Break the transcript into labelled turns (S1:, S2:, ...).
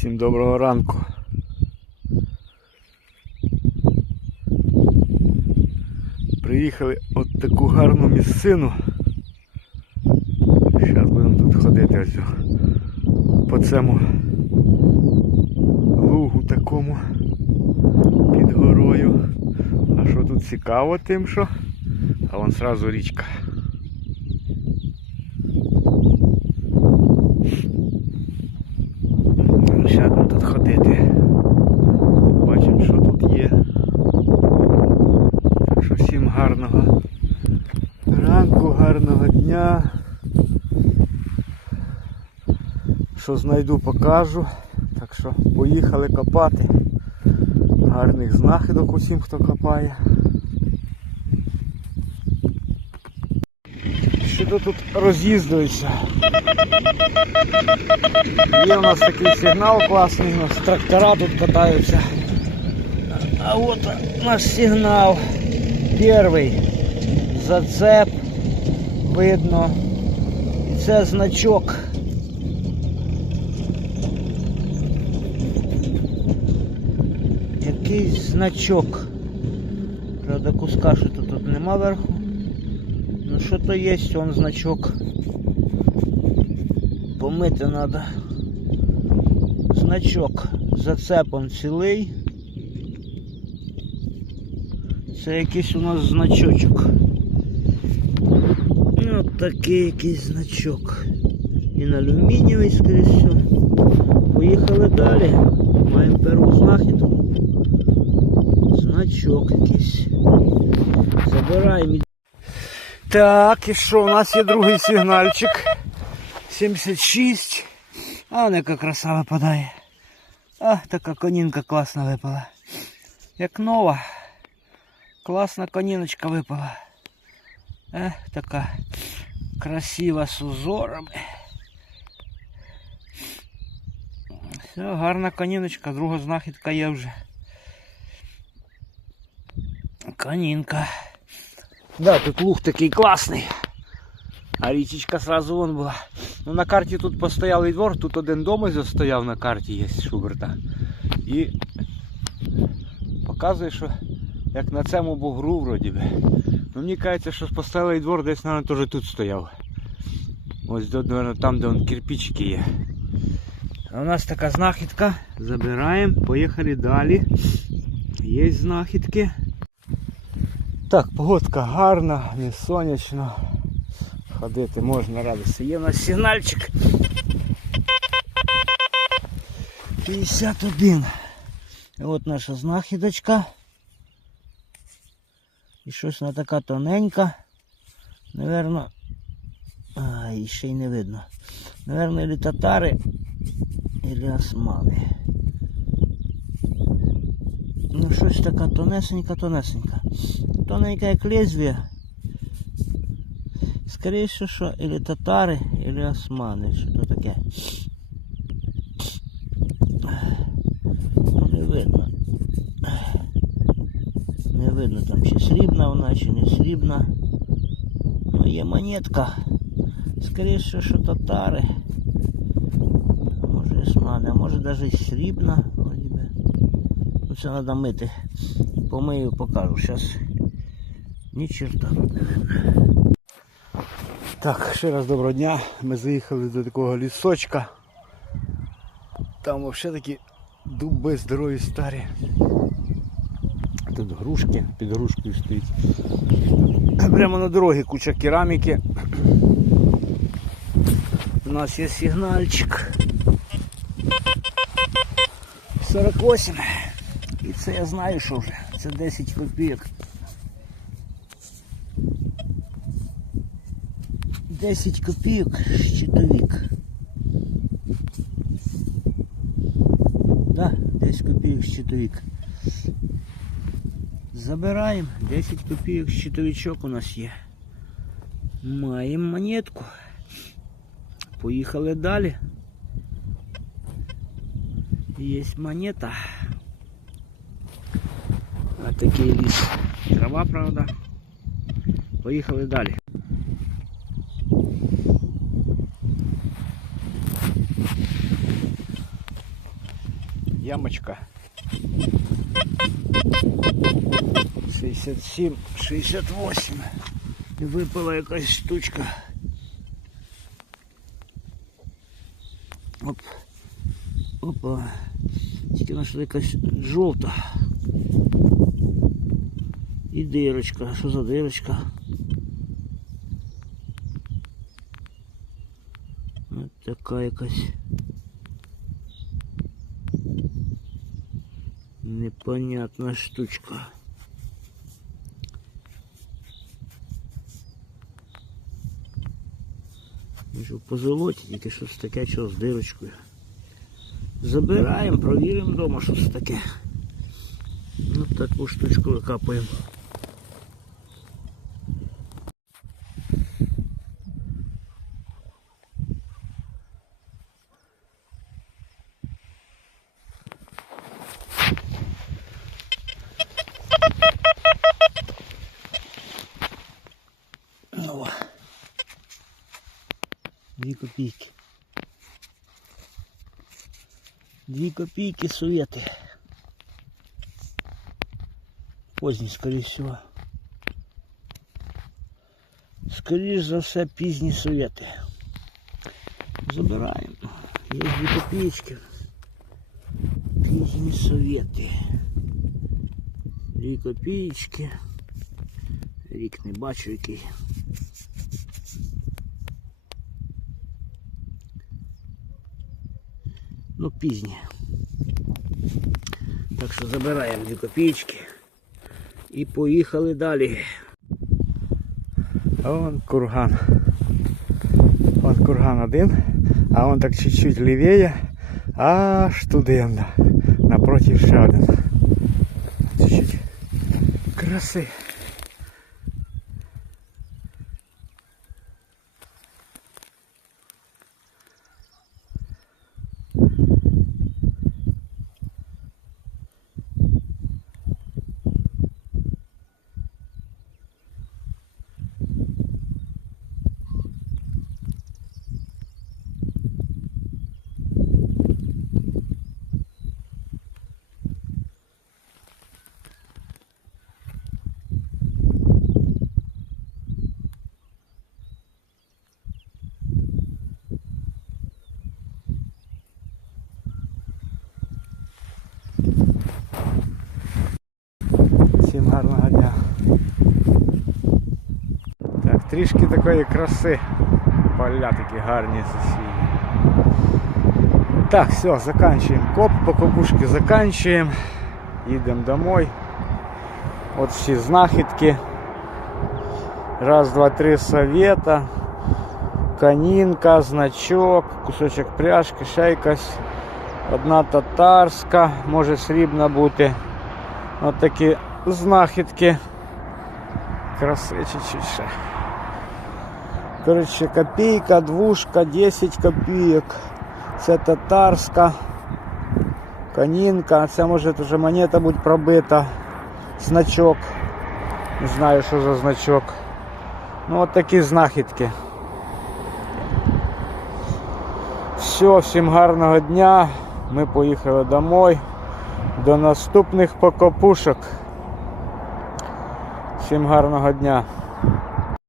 S1: Всім доброго ранку. Приїхали от таку гарну місцину. Зараз будемо тут ходити ось по цьому лугу такому під горою. А що тут цікаво тим, що? А вон сразу річка. Зараз будемо тут ходити. Бачимо, що тут є. Так що всім гарного ранку, гарного дня. Що знайду, покажу. Так що поїхали копати. Гарних знахідок усім, хто копає. Що тут роз'їздується? Є у нас такий сигнал класний, у нас трактора тут катаються. А от наш сигнал. Перший. Зацеп. Видно. І це значок. Якийсь значок. Правда, куска що тут, нема верху. Ну що то є, он значок. Помити треба. Значок зацепом цілий. Це якийсь у нас значочок. Ну, такий якийсь значок. Він алюмінієвий, скоріше всього. Поїхали далі. Маємо перву знахідку. Значок якийсь. Забираємо. Так, і що? У нас є другий сигнальчик. 76. А вона яка краса випадає. А, така конінка класна випала. Як нова. Класна коніночка випала. Е, така красива з узорами. Все, гарна коніночка, друга знахідка є вже. Конінка. Да, тут луг такий класний. А річечка сразу вон була. Ну на карті тут постоялий двор, тут один дом стояв на карті є Шуберта. І показує, що як на цьому бугру вроді би. Ну мені кажеться, що постоялий двор десь, мабуть, теж тут стояв. Ось наверно, там, де вон кирпичики є. У нас така знахідка. Забираємо, поїхали далі. Є знахідки. Так, погодка гарна, не сонячно. Ходити можна радості. Є у нас сигнальчик. 51. І от наша знахідочка. І щось вона така тоненька. Наверно. А, і ще й не видно. Наверно, или татари, или османи. Ну щось така тонесенька, тонесенька. Тоненька як лезвие. Скоріше, що или татари, или османи. Що то таке? Ну, не видно. Не видно там чи срібна вона, чи не срібна. Ну, є монетка. Скоріше, що татари. А може османи, а може навіть срібна. Ну це треба мити. Помию, покажу. Зараз ні черта. Так, ще раз доброго дня. Ми заїхали до такого лісочка. Там взагалі такі дуби здорові старі. Тут грушки, під грушкою стоїть. Прямо на дорогі куча кераміки. У нас є сигнальчик. 48. І це я знаю, що вже. Це 10 копійок. 10 копійок щитовик. Да, 10 копійок щитовик. Забираємо. 10 копійок щитовичок у нас є. Маємо монетку. Поїхали далі. Є монета. А такий ліс. Трава, правда. Поїхали далі.
S2: ямочка. 67, 68. І випала якась штучка. Оп. Опа. Тільки знайшла якась жовта. І дирочка. А Що за дирочка? Ось така якась. Непонятна штучка. Може по золоті, тільки щось таке, що з дирочкою. Забираємо, провіримо вдома, що таке. Ну таку штучку викапуємо. О. Дві копійки. Дві копійки суети. Поздні, скоріше всього. Скоріше за все, пізні суети. Забираємо. Є дві копійки. Пізні совєти. Дві копійки. Рік не бачу який. Ну, пізні. Так що забираємо дві копійки і поїхали далі. А вон курган. Вон курган один, а он так чуть-чуть лівіє, аж туди. Напротив ще один. Чуть-чуть краси. Всім гарного дня. Так, трішки такої краси. Поля такі гарні сусідні. Так, все, заканчиваем коп, по копушке заканчиваем. Їдемо домой. От всі знахідки. Раз, два, три совета. Канінка, значок, кусочок пряжки, ще якась. Одна татарська, може срібна бути. От такі знахідки. Краси чуть-чуть ще. Коротше, копійка, двушка, 10 копійок. Це татарська. Канінка. Це може вже монета бути пробита. Значок. Не знаю, що за значок. Ну от такі знахідки. Все, всім гарного дня. Ми поїхали домой. До наступних покопушок. Всім гарного дня.